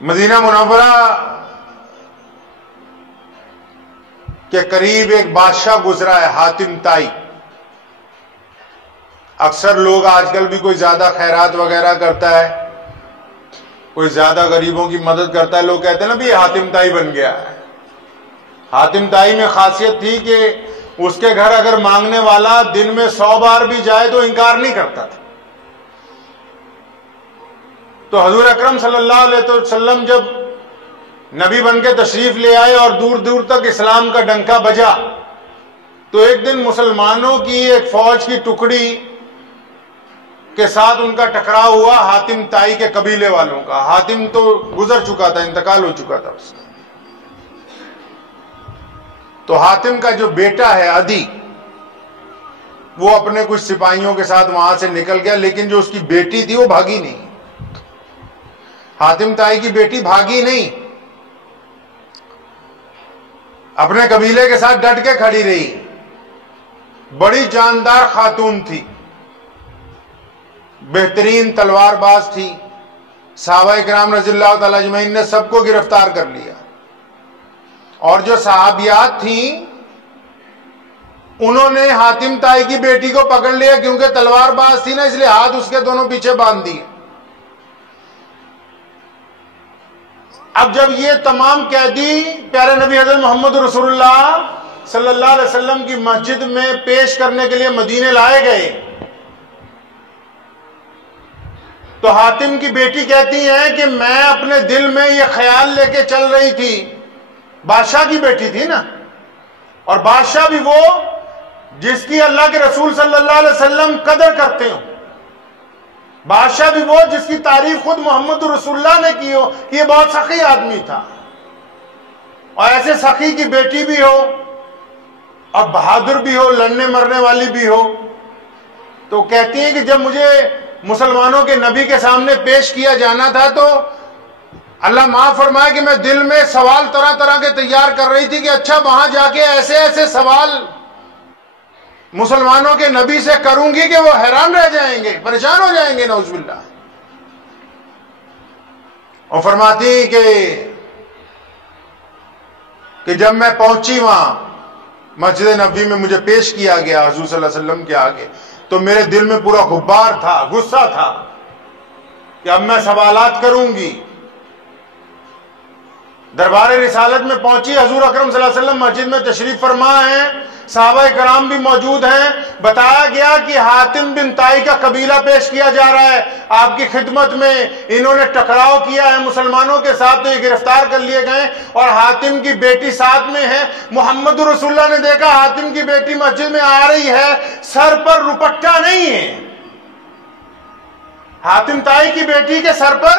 مدینہ منورہ کے قریب ایک بادشاہ گزرا ہے، حاتم طائی۔ اکثر لوگ آج کل بھی کوئی زیادہ خیرات وغیرہ کرتا ہے، کوئی زیادہ غریبوں کی مدد کرتا ہے، لوگ کہتے ہیں نا بھی حاتم طائی بن گیا ہے۔ حاتم طائی میں خاصیت تھی کہ اس کے گھر اگر مانگنے والا دن میں 100 بار بھی جائے تو انکار نہیں کرتا تھا۔ تو حضور اکرم صلی اللہ علیہ وسلم جب نبی بن کے تشریف لے آئے اور دور دور تک اسلام کا ڈنکا بجا، تو ایک دن مسلمانوں کی ایک فوج کی ٹکڑی کے ساتھ ان کا ٹکراؤ ہوا، حاتم طائی کے قبیلے والوں کا۔ حاتم تو گزر چکا تھا، انتقال ہو چکا تھا اس کا۔ تو حاتم کا جو بیٹا ہے عدی، وہ اپنے کچھ سپاہیوں کے ساتھ وہاں سے نکل گیا، لیکن جو اس کی بیٹی تھی وہ بھاگی نہیں۔ حاتم طائی کی بیٹی بھاگی نہیں، اپنے قبیلے کے ساتھ ڈٹ کے کھڑی رہی۔ بڑی جاندار خاتون تھی، بہترین تلوار باز تھی۔ صحابہ کرام رضی اللہ تعالی اجمعین نے سب کو گرفتار کر لیا، اور جو صحابیات تھیں انہوں نے حاتم طائی کی بیٹی کو پکڑ لیا، کیونکہ تلوار باز تھی نا، اس لیے ہاتھ اس کے دونوں پیچھے باندھ دیے۔ اب جب یہ تمام قیدی پیارے نبی حضرت محمد رسول اللہ صلی اللہ علیہ وسلم کی مسجد میں پیش کرنے کے لیے مدینے لائے گئے، تو حاتم کی بیٹی کہتی ہیں کہ میں اپنے دل میں یہ خیال لے کے چل رہی تھی، بادشاہ کی بیٹی تھی نا، اور بادشاہ بھی وہ جس کی اللہ کے رسول صلی اللہ علیہ وسلم قدر کرتے ہوں، بادشاہ بھی وہ جس کی تعریف خود محمد رسول اللہ نے کی ہو کہ یہ بہت سخی آدمی تھا، اور ایسے سخی کی بیٹی بھی ہو اور بہادر بھی ہو، لڑنے مرنے والی بھی ہو۔ تو کہتی ہیں کہ جب مجھے مسلمانوں کے نبی کے سامنے پیش کیا جانا تھا تو اللہ معاف فرمائے کہ میں دل میں سوال طرح طرح کے تیار کر رہی تھی کہ اچھا وہاں جا کے ایسے ایسے سوال مسلمانوں کے نبی سے کروں گی کہ وہ حیران رہ جائیں گے، پریشان ہو جائیں گے، نعوذ باللہ۔ اور فرماتی کہ جب میں پہنچی وہاں مسجد نبوی میں، مجھے پیش کیا گیا حضور صلی اللہ علیہ وسلم کے آگے، تو میرے دل میں پورا غبار تھا، غصہ تھا کہ اب میں سوالات کروں گی۔ دربار رسالت میں پہنچی، حضور اکرم صلی اللہ علیہ وسلم مسجد میں تشریف فرما ہیں، صحابہ کرام بھی موجود ہیں۔ بتایا گیا کہ حاتم بن طائی کا قبیلہ پیش کیا جا رہا ہے آپ کی خدمت میں، انہوں نے ٹکراؤ کیا ہے مسلمانوں کے ساتھ، تو یہ گرفتار کر لیے گئے، اور حاتم کی بیٹی ساتھ میں ہے۔ محمد رسول اللہ نے دیکھا حاتم کی بیٹی مسجد میں آ رہی ہے، سر پر دوپٹہ نہیں ہے، حاتم طائی کی بیٹی کے سر پر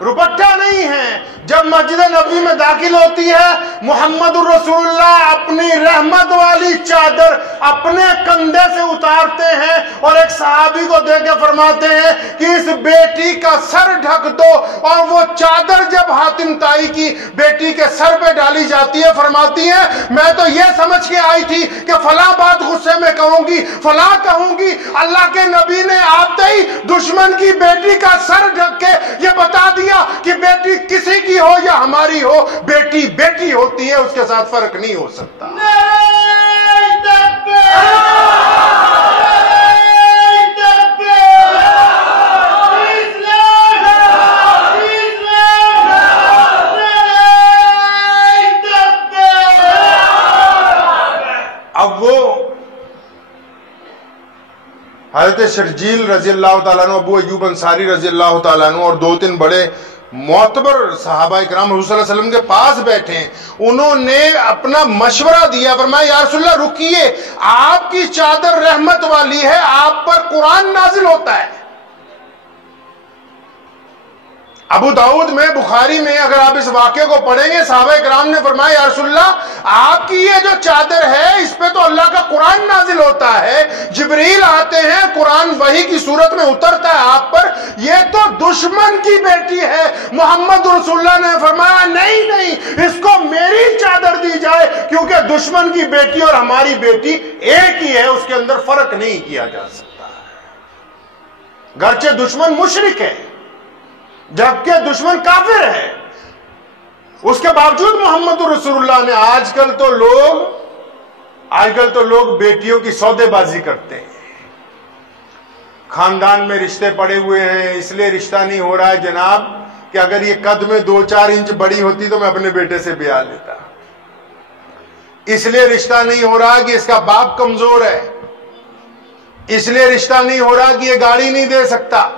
دوپٹہ نہیں ہے۔ جب مسجد نبوی میں داخل ہوتی ہے، محمد الرسول اللہ اپنی رحمت والی چادر اپنے کندھے سے اتارتے ہیں اور ایک صحابی کو دے کے فرماتے ہیں کہ اس بیٹی کا سر ڈھک دو، اور وہ چادر جب حاتم طائی کی بیٹی کے سر پہ ڈالی جاتی ہے، فرماتی ہے میں تو یہ سمجھ کے آئی تھی کہ فلاں بات غصے میں کہوں گی، فلاں کہوں گی، اللہ کے نبی نے آتے ہی دشمن کی بیٹی کا سر ڈھک کے یہ بتا دیا کہ بیٹی کسی کی ہو یا ہماری ہو، بیٹی بیٹی ہوتی ہے، اس کے ساتھ فرق نہیں ہو سکتا۔ اب وہ حضرت شرجیل رضی اللہ تعالیٰ عنہ، ابو ایوب انصاری رضی اللہ تعالیٰ عنہ، اور 2-3 بڑے معتبر صحابہ کرام حضور صلی اللہ علیہ وسلم کے پاس بیٹھے ہیں، انہوں نے اپنا مشورہ دیا، فرمایا یا رسول اللہ رکیے، آپ کی چادر رحمت والی ہے، آپ پر قرآن نازل ہوتا ہے۔ ابو داؤد میں، بخاری میں اگر آپ اس واقعے کو پڑھیں گے، صحابہ کرام نے فرمایا یا رسول اللہ آپ کی یہ جو چادر ہے اس پہ تو اللہ کا قرآن نازل ہوتا ہے، جبریل آتے ہیں، قرآن وحی کی صورت میں اترتا ہے آپ پر، یہ تو دشمن کی بیٹی ہے۔ محمد رسول اللہ نے فرمایا نہیں نہیں، اس کو میری چادر دی جائے، کیونکہ دشمن کی بیٹی اور ہماری بیٹی ایک ہی ہے، اس کے اندر فرق نہیں کیا جا سکتا۔ گرچہ دشمن مشرک ہے، جبکہ دشمن کافر ہے، اس کے باوجود محمد رسول اللہ نے آج کل تو لوگ بیٹیوں کی سودے بازی کرتے ہیں. خاندان میں رشتے پڑے ہوئے ہیں، اس لیے رشتہ نہیں ہو رہا ہے جناب کہ اگر یہ قد میں 2-4 انچ بڑی ہوتی تو میں اپنے بیٹے سے بیاہ لیتا. اس لیے رشتہ نہیں ہو رہا کہ اس کا باپ کمزور ہے، اس لیے رشتہ نہیں ہو رہا کہ یہ گاڑی نہیں دے سکتا،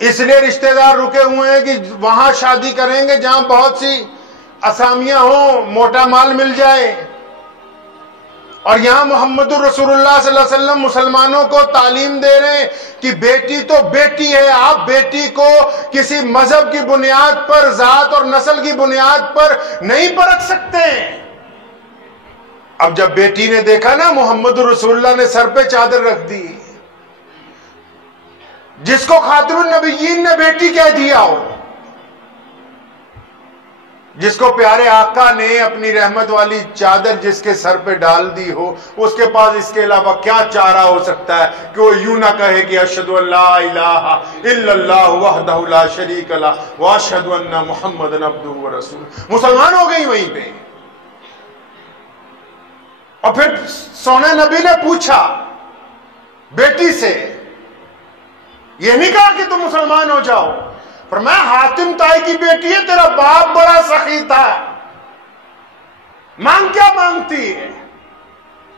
اس لیے رشتہ دار رکے ہوئے ہیں کہ وہاں شادی کریں گے جہاں بہت سی اسامیاں ہوں، موٹا مال مل جائے. اور یہاں محمد رسول اللہ صلی اللہ علیہ وسلم مسلمانوں کو تعلیم دے رہے ہیں کہ بیٹی تو بیٹی ہے، آپ بیٹی کو کسی مذہب کی بنیاد پر، ذات اور نسل کی بنیاد پر نہیں پرکھ سکتے. اب جب بیٹی نے دیکھا نا محمد رسول اللہ نے سر پہ چادر رکھ دی، جس کو خاتم النبیین نے بیٹی کہہ دیا ہو، جس کو پیارے آقا نے اپنی رحمت والی چادر جس کے سر پہ ڈال دی ہو، اس کے پاس اس کے علاوہ کیا چارہ ہو سکتا ہے کہ وہ یوں نہ کہے کہ اشہد ان لا الہ الا اللہ وحدہ لا شریک لہ واشہد ان محمدًا عبدہ ورسولہ. مسلمان ہو گئی وہیں پہ. اور پھر سونے نبی نے پوچھا بیٹی سے، یہ نہیں کہا کہ تم مسلمان ہو جاؤ، فرمایا حاتم تائی کی بیٹی ہے، تیرا باپ بڑا سخی تھا، مانگ کیا مانگتی ہے؟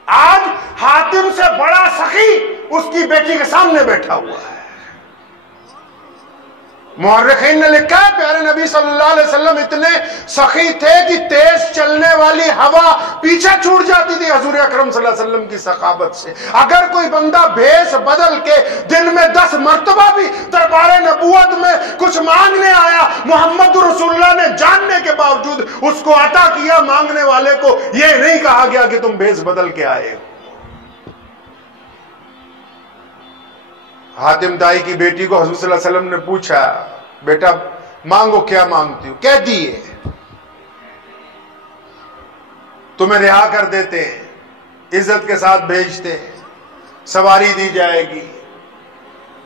آج حاتم سے بڑا سخی اس کی بیٹی کے سامنے بیٹھا ہوا ہے. مورخین نے لکھا ہے پیارے نبی صلی اللہ علیہ وسلم اتنے سخی تھے کہ تیز چلنے والی ہوا پیچھے چھوٹ جاتی تھی حضور اکرم صلی اللہ علیہ وسلم کی سخاوت سے. اگر کوئی بندہ بھیس بدل کے دن میں 10 مرتبہ بھی دربار نبوت میں کچھ مانگنے آیا، محمد رسول اللہ نے جاننے کے باوجود اس کو عطا کیا. مانگنے والے کو یہ نہیں کہا گیا کہ تم بھیس بدل کے آئے ہو. حاتم تائی کی بیٹی کو حضور صلی اللہ علیہ وسلم نے پوچھا بیٹا مانگو، کیا مانگتی ہو؟ کہہ دیے تمہیں رہا کر دیتے ہیں، عزت کے ساتھ بھیجتے ہیں، سواری دی جائے گی.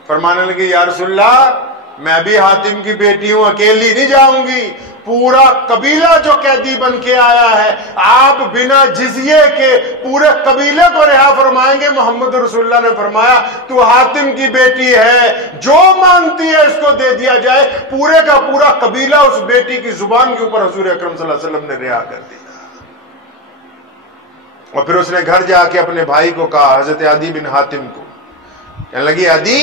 فرمانے لگے یا رسول اللہ میں بھی حاتم کی بیٹی ہوں، اکیلی نہیں جاؤں گی، پورا قبیلہ جو قیدی بن کے آیا ہے، آپ بنا جزیے کے پورے قبیلے کو رہا فرمائیں گے. محمد رسول اللہ نے فرمایا تو حاتم کی بیٹی ہے، جو مانگتی ہے اس کو دے دیا جائے. پورے کا پورا قبیلہ اس بیٹی کی زبان کے اوپر حضور اکرم صلی اللہ علیہ وسلم نے رہا کر دیا. اور پھر اس نے گھر جا کے اپنے بھائی کو کہا، حضرت عدی بن حاتم کو، کہنے لگی عدی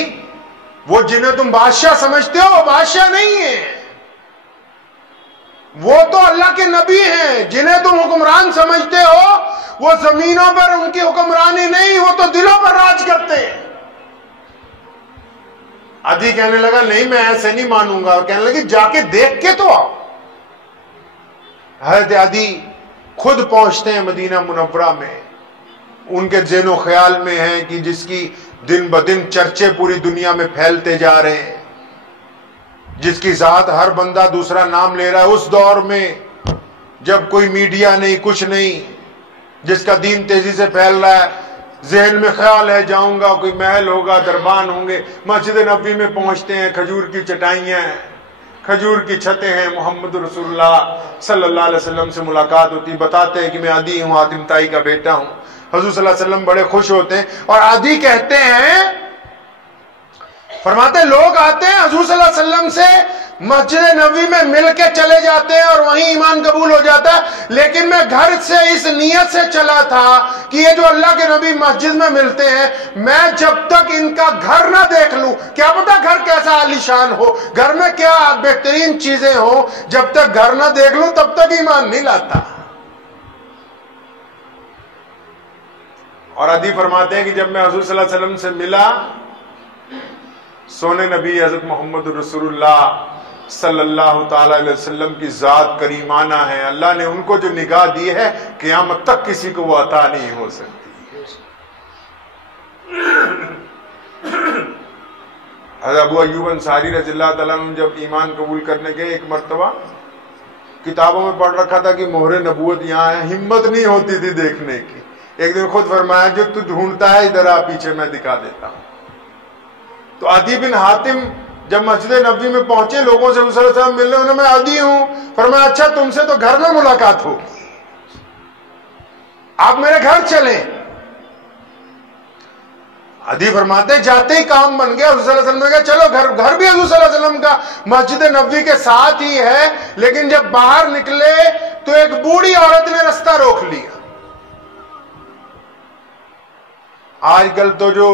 وہ جنہیں تم بادشاہ سمجھتے ہو وہ بادشاہ نہیں ہیں، وہ تو اللہ کے نبی ہیں. جنہیں تم حکمران سمجھتے ہو وہ زمینوں پر ان کی حکمرانی نہیں، وہ تو دلوں پر راج کرتے ہیں. عدی کہنے لگا نہیں میں ایسے نہیں مانوں گا. کہنے لگی جا کے دیکھ کے تو آؤ. حضرت عدی خود پہنچتے ہیں مدینہ منورہ میں. ان کے ذہن و خیال میں ہے کہ جس کی دن بدن چرچے پوری دنیا میں پھیلتے جا رہے ہیں، جس کی ذات ہر بندہ دوسرا نام لے رہا ہے، اس دور میں جب کوئی میڈیا نہیں کچھ نہیں، جس کا دین تیزی سے پھیل رہا ہے، ذہن میں خیال ہے جاؤں گا، کوئی محل ہوگا، دربان ہوں گے. مسجد نبوی میں پہنچتے ہیں، کھجور کی چٹائیاں ہیں، کھجور کی چھتیں ہیں. محمد رسول اللہ صلی اللہ علیہ وسلم سے ملاقات ہوتی، بتاتے ہیں کہ میں عدی ہوں، حاتم تائی کا بیٹا ہوں. حضور صلی اللہ علیہ وسلم بڑے خوش ہوتے ہیں. اور عدی کہتے ہیں، فرماتے لوگ آتے ہیں حضور صلی اللہ علیہ وسلم سے مسجد نبوی میں مل کے چلے جاتے ہیں اور وہیں ایمان قبول ہو جاتا ہے. لیکن میں گھر سے اس نیت سے چلا تھا کہ یہ جو اللہ کے نبی مسجد میں ملتے ہیں، میں جب تک ان کا گھر نہ دیکھ لوں، کیا پتا گھر کیسا عالیشان ہو، گھر میں کیا بہترین چیزیں ہوں، جب تک گھر نہ دیکھ لوں تب تک ایمان نہیں لاتا. اور عدی فرماتے ہیں کہ جب میں حضور صلی اللہ علیہ وسلم سے ملا، سونے نبی حضرت محمد رسول اللہ صلی اللہ تعالی علیہ وسلم کی ذات کریمانہ ہے. اللہ نے ان کو جو نگاہ دی ہے قیامت تک کسی کو وہ عطا نہیں ہو سکتی. حضرت ابو ایوب انصاری رضی اللہ تعالیٰ عنہ جب ایمان قبول کرنے گئے، ایک مرتبہ کتابوں میں پڑھ رکھا تھا کہ مہر نبوت یہاں ہے، ہمت نہیں ہوتی تھی دیکھنے کی. ایک دن خود فرمایا جو تو ڈھونڈتا ہے ادھر آ، پیچھے میں دکھا دیتا ہوں. تو عدی بن حاتم جب مسجد نبوی میں پہنچے لوگوں سے صلی اللہ علیہ وسلم ملنے، انہوں نے میں عدی ہوں. فرمایا اچھا تم سے تو گھر میں ملاقات ہوگی، آپ میرے گھر چلیں. عدی فرماتے جاتے ہی کام بن گیا. حضور صلی اللہ علیہ وسلم نے کہا چلو گھر بھی حضور صلی اللہ علیہ وسلم کا مسجد نبوی کے ساتھ ہی ہے. لیکن جب باہر نکلے تو ایک بوڑھی عورت نے رستہ روک لیا. آج کل تو جو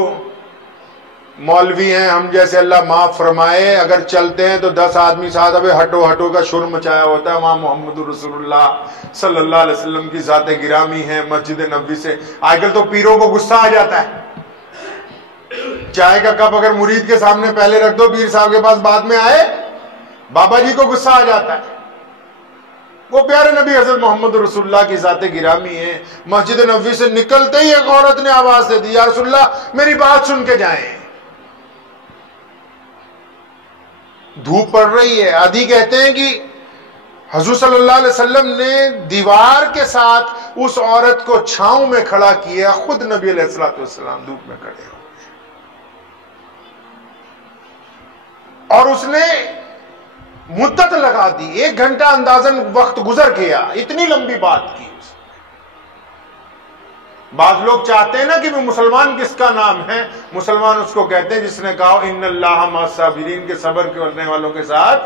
مولوی ہیں ہم جیسے، اللہ معاف فرمائے، اگر چلتے ہیں تو 10 آدمی ساتھ ابھی ہٹو ہٹو کا شور مچایا ہوتا ہے. وہاں محمد رسول اللہ صلی اللہ علیہ وسلم کی ذات گرامی ہے مسجد نبوی سے. آج کل تو پیروں کو غصہ آ جاتا ہے. چائے کا کپ اگر مرید کے سامنے پہلے رکھ دو، پیر صاحب کے پاس بعد میں آئے، بابا جی کو غصہ آ جاتا ہے. وہ پیارے نبی حضرت محمد رسول اللہ کی ذات گرامی ہے. مسجد نبوی سے نکلتے ہی ایک عورت نے آواز دے دی، یا رسول اللہ میری بات سن کے جائیں. دھوپ پڑ رہی ہے. عدی کہتے ہیں کہ حضور صلی اللہ علیہ وسلم نے دیوار کے ساتھ اس عورت کو چھاؤں میں کھڑا کیا، خود نبی علیہ السلام دھوپ میں کھڑے ہو، اور اس نے مدت لگا دی. 1 گھنٹہ اندازاً وقت گزر گیا. اتنی لمبی بات کی. بعض لوگ چاہتے ہیں نا کہ مسلمان کس کا نام ہے؟ مسلمان اس کو کہتے ہیں جس نے کہا ان اللہ مع الصابرین، کے صبر کرنے والوں کے ساتھ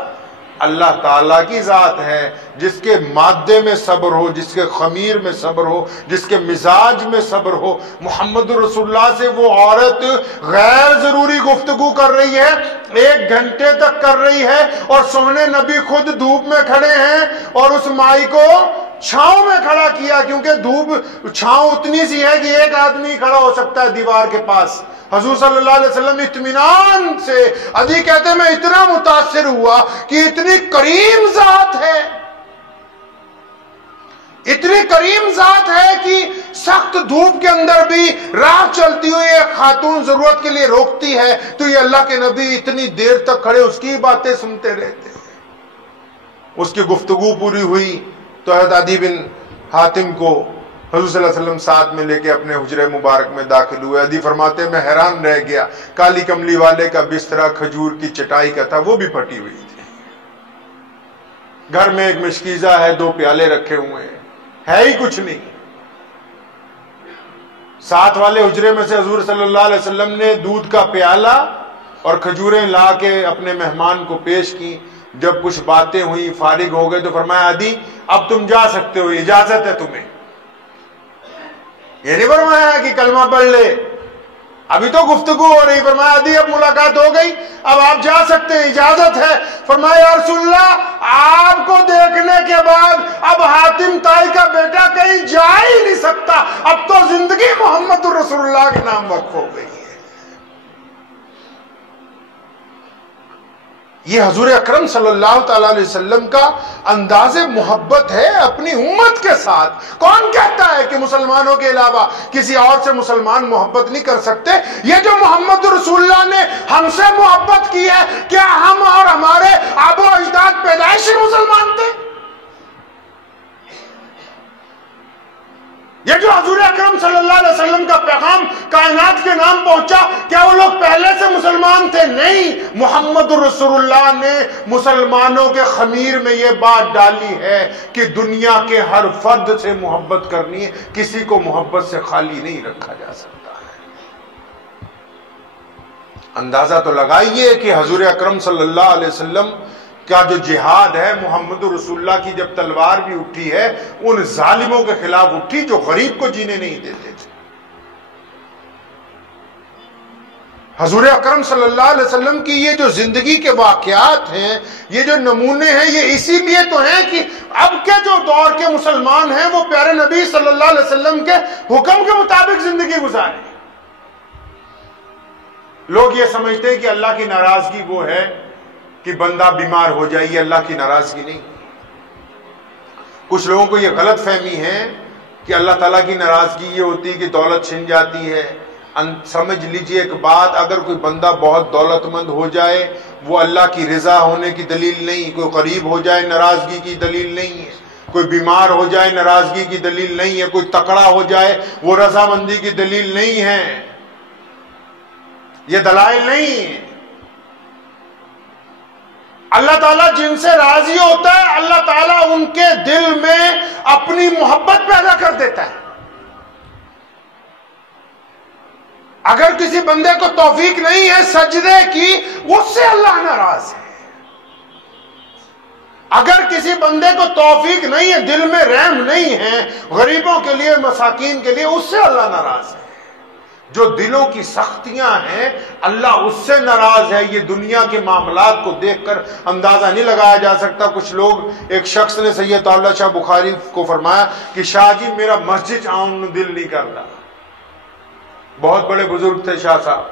اللہ تعالیٰ کی ذات ہے. جس کے مادے میں صبر ہو، جس کے خمیر میں صبر ہو، جس کے مزاج میں صبر ہو. محمد رسول اللہ سے وہ عورت غیر ضروری گفتگو کر رہی ہے، 1 گھنٹے تک کر رہی ہے، اور سونے نبی خود دھوپ میں کھڑے ہیں اور اس مائی کو چھاؤں میں کھڑا کیا، کیونکہ دھوپ چھاؤں اتنی سی ہے کہ ایک آدمی کھڑا ہو سکتا ہے دیوار کے پاس. حضور صلی اللہ علیہ وسلم اطمینان سے، عدی کہتے ہیں میں اتنا متاثر ہوا کہ اتنی کریم ذات ہے، اتنی کریم ذات ہے کہ سخت دھوپ کے اندر بھی راہ چلتی ہوئی ایک خاتون ضرورت کے لیے روکتی ہے تو یہ اللہ کے نبی اتنی دیر تک کھڑے اس کی باتیں سنتے رہتے ہیں. اس کی گفتگو پوری ہوئی تو حضرت عدی بن حاتم کو حضور صلی اللہ علیہ وسلم ساتھ میں لے کے اپنے حجرے مبارک میں داخل ہوئے. عدی فرماتے ہیں میں حیران رہ گیا. کالی کملی والے کا بسترا کھجور کی چٹائی کا تھا، وہ بھی پھٹی ہوئی تھی. گھر میں ایک مشکیزہ ہے، 2 پیالے رکھے ہوئے ہیں، ہے ہی کچھ نہیں. ساتھ والے حجرے میں سے حضور صلی اللہ علیہ وسلم نے دودھ کا پیالہ اور کھجوریں لا کے اپنے مہمان کو پیش کی. جب کچھ باتیں ہوئی، فارغ ہو گئے تو فرمایا عدی اب تم جا سکتے ہو، اجازت ہے تمہیں. یہ نہیں فرمایا کہ کلمہ پڑھ لے، ابھی تو گفتگو ہو رہی. فرمایا عدی اب ملاقات ہو گئی، اب آپ جا سکتے ہیں، اجازت ہے. فرمایا یا رسول اللہ آپ کو دیکھنے کے بعد اب حاتم طائی کا بیٹا کہیں جا ہی نہیں سکتا، اب تو زندگی محمد رسول اللہ کے نام وقف ہو گئی ہے. یہ حضور اکرم صلی اللہ تعالی علیہ وسلم کا انداز محبت ہے اپنی امت کے ساتھ. کون کہتا ہے کہ مسلمانوں کے علاوہ کسی اور سے مسلمان محبت نہیں کر سکتے؟ یہ جو محمد رسول اللہ نے ہم سے محبت کی ہے، کیا ہم اور ہمارے آبا و اجداد پیدائشی مسلمان تھے؟ یہ جو حضور اکرم صلی اللہ علیہ وسلم کا پیغام کائنات کے نام پہنچا، کیا وہ لوگ پہلے سے مسلمان تھے؟ نہیں. محمد رسول اللہ نے مسلمانوں کے خمیر میں یہ بات ڈالی ہے کہ دنیا کے ہر فرد سے محبت کرنی ہے، کسی کو محبت سے خالی نہیں رکھا جا سکتا ہے. اندازہ تو لگائیے کہ حضور اکرم صلی اللہ علیہ وسلم کا جو جہاد ہے، محمد رسول اللہ کی جب تلوار بھی اٹھی ہے ان ظالموں کے خلاف اٹھی جو غریب کو جینے نہیں دیتے تھے. حضور اکرم صلی اللہ علیہ وسلم کی یہ جو زندگی کے واقعات ہیں، یہ جو نمونے ہیں، یہ اسی لیے تو ہیں کہ اب کے جو دور کے مسلمان ہیں وہ پیارے نبی صلی اللہ علیہ وسلم کے حکم کے مطابق زندگی گزاریں. لوگ یہ سمجھتے ہیں کہ اللہ کی ناراضگی وہ ہے کہ بندہ بیمار ہو جائے، یہ اللہ کی ناراضگی نہیں. کچھ لوگوں کو یہ غلط فہمی ہے کہ اللہ تعالیٰ کی ناراضگی یہ ہوتی ہے کہ دولت چھن جاتی ہے. سمجھ لیجئے ایک بات، اگر کوئی بندہ بہت دولت مند ہو جائے وہ اللہ کی رضا ہونے کی دلیل نہیں. کوئی غریب ہو جائے ناراضگی کی دلیل نہیں ہے. کوئی بیمار ہو جائے ناراضگی کی دلیل نہیں ہے. کوئی تکڑا ہو جائے وہ رضامندی کی دلیل نہیں ہے. یہ دلائل نہیں ہے. اللہ تعالیٰ جن سے راضی ہوتا ہے اللہ تعالیٰ ان کے دل میں اپنی محبت پیدا کر دیتا ہے. اگر کسی بندے کو توفیق نہیں ہے سجدے کی اس سے اللہ ناراض ہے. اگر کسی بندے کو توفیق نہیں ہے دل میں رحم نہیں ہے غریبوں کے لیے مساکین کے لیے اس سے اللہ ناراض ہے. جو دلوں کی سختیاں ہیں اللہ اس سے ناراض ہے. یہ دنیا کے معاملات کو دیکھ کر اندازہ نہیں لگایا جا سکتا. کچھ لوگ ایک شخص نے سید اللہ شاہ بخاری کو فرمایا کہ شاہ جی میرا مسجد آن دل نہیں کرتا. بہت بڑے بزرگ تھے شاہ صاحب.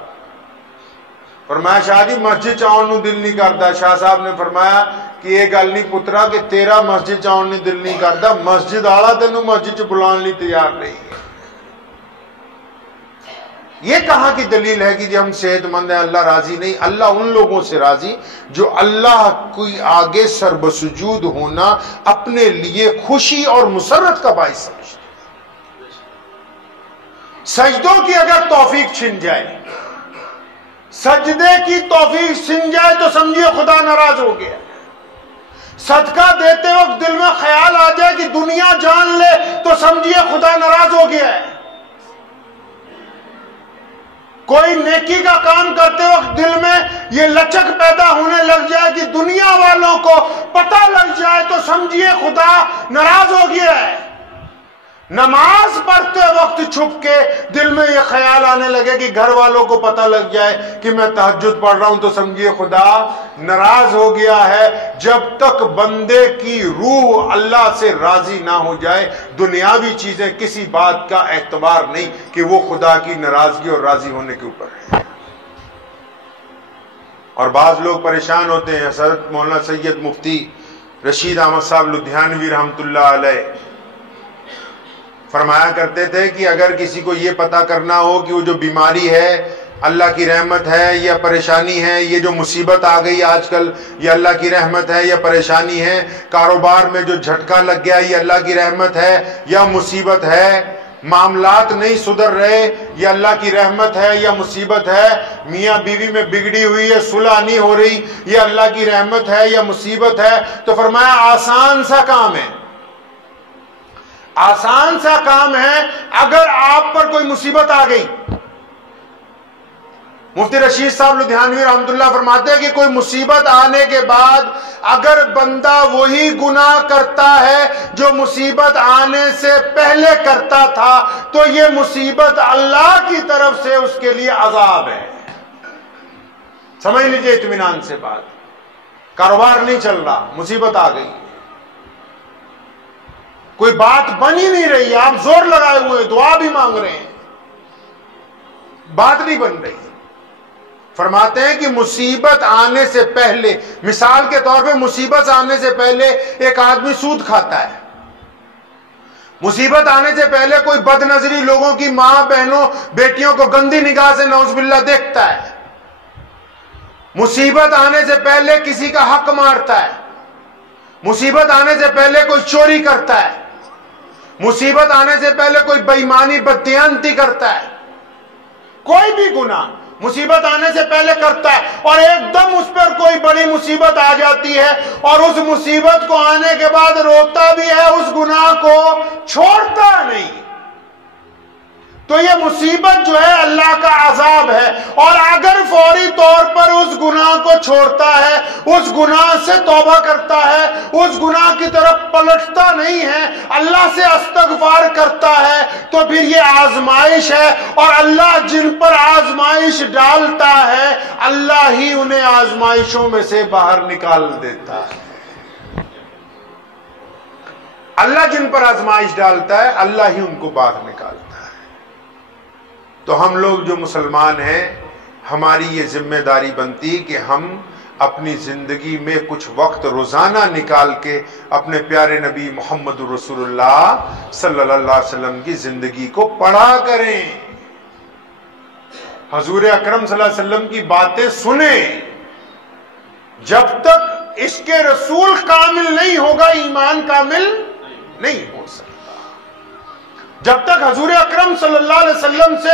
فرمایا شاہ جی مسجد آن دل نہیں کرتا. شاہ صاحب نے فرمایا کہ یہ گل نہیں پترا کہ تیرا مسجد آن دل نہیں کرتا مسجد والا تینوں مسجد بلان لی تیار نہیں. یہ کہاں کی دلیل ہے کہ جی ہم صحت مند ہیں اللہ راضی نہیں. اللہ ان لوگوں سے راضی جو اللہ کوئی آگے سر بسجود ہونا اپنے لیے خوشی اور مسرت کا باعث سمجھتے. سجدوں کی اگر توفیق چھن جائے سجدے کی توفیق چھن جائے تو سمجھیے خدا ناراض ہو گیا. صدقہ دیتے وقت دل میں خیال آ جائے کہ دنیا جان لے تو سمجھیے خدا ناراض ہو گیا ہے. کوئی نیکی کا کام کرتے وقت دل میں یہ لچک پیدا ہونے لگ جائے کہ دنیا والوں کو پتہ لگ جائے تو سمجھیے خدا ناراض ہو گیا ہے. نماز پڑھتے وقت چھپ کے دل میں یہ خیال آنے لگے کہ گھر والوں کو پتہ لگ جائے کہ میں تہجد پڑھ رہا ہوں تو سمجھیے خدا ناراض ہو گیا ہے. جب تک بندے کی روح اللہ سے راضی نہ ہو جائے دنیاوی چیزیں کسی بات کا اعتبار نہیں کہ وہ خدا کی ناراضگی اور راضی ہونے کے اوپر ہے. اور بعض لوگ پریشان ہوتے ہیں. حضرت مولانا سید مفتی رشید احمد صاحب لدھیانوی رحمۃ اللہ علیہ فرمایا کرتے تھے کہ اگر کسی کو یہ پتا کرنا ہو کہ وہ جو بیماری ہے اللہ کی رحمت ہے یا پریشانی ہے, یہ جو مصیبت آ گئی آج کل یہ اللہ کی رحمت ہے یا پریشانی ہے, کاروبار میں جو جھٹکا لگ گیا یہ اللہ کی رحمت ہے یا مصیبت ہے, معاملات نہیں سدھر رہے یہ اللہ کی رحمت ہے یا مصیبت ہے, میاں بیوی میں بگڑی ہوئی ہے صلح نہیں ہو رہی یہ اللہ کی رحمت ہے یا مصیبت ہے, تو فرمایا آسان سا کام ہے, آسان سا کام ہے. اگر آپ پر کوئی مصیبت آ گئی, مفتی رشید صاحب لدھیانوی رحمۃ اللہ فرماتے ہیں کہ کوئی مصیبت آنے کے بعد اگر بندہ وہی گناہ کرتا ہے جو مصیبت آنے سے پہلے کرتا تھا تو یہ مصیبت اللہ کی طرف سے اس کے لیے عذاب ہے. سمجھ لیجئے اطمینان سے بات. کاروبار نہیں چل رہا, مصیبت آ گئی, کوئی بات بن ہی نہیں رہی, آپ زور لگائے ہوئے دعا بھی مانگ رہے ہیں, بات نہیں بن رہی. فرماتے ہیں کہ مصیبت آنے سے پہلے, مثال کے طور پہ مصیبت آنے سے پہلے ایک آدمی سود کھاتا ہے, مصیبت آنے سے پہلے کوئی بد نظری لوگوں کی ماں بہنوں بیٹیوں کو گندی نگاہ سے نعوذ باللہ دیکھتا ہے, مصیبت آنے سے پہلے کسی کا حق مارتا ہے, مصیبت آنے سے پہلے کوئی چوری کرتا ہے, مصیبت آنے سے پہلے کوئی بے ایمانی بددیانتی کرتا ہے, کوئی بھی گناہ مصیبت آنے سے پہلے کرتا ہے, اور ایک دم اس پر کوئی بڑی مصیبت آ جاتی ہے اور اس مصیبت کو آنے کے بعد روتا بھی ہے, اس گناہ کو چھوڑتا نہیں, تو یہ مصیبت جو ہے اللہ کا عذاب ہے. اور اگر فوری طور پر اس گناہ کو چھوڑتا ہے, اس گناہ سے توبہ کرتا ہے, اس گناہ کی طرف پلٹتا نہیں ہے, اللہ سے استغفار کرتا ہے, تو پھر یہ آزمائش ہے. اور اللہ جن پر آزمائش ڈالتا ہے اللہ ہی انہیں آزمائشوں میں سے باہر نکال دیتا ہے. اللہ جن پر آزمائش ڈالتا ہے اللہ ہی ان کو باہر نکالتا ہے. تو ہم لوگ جو مسلمان ہیں ہماری یہ ذمہ داری بنتی کہ ہم اپنی زندگی میں کچھ وقت روزانہ نکال کے اپنے پیارے نبی محمد رسول اللہ صلی اللہ علیہ وسلم کی زندگی کو پڑھا کریں, حضور اکرم صلی اللہ علیہ وسلم کی باتیں سنیں. جب تک عشق رسول کامل نہیں ہوگا ایمان کامل نہیں ہو سکتا. جب تک حضور اکرم صلی اللہ علیہ وسلم سے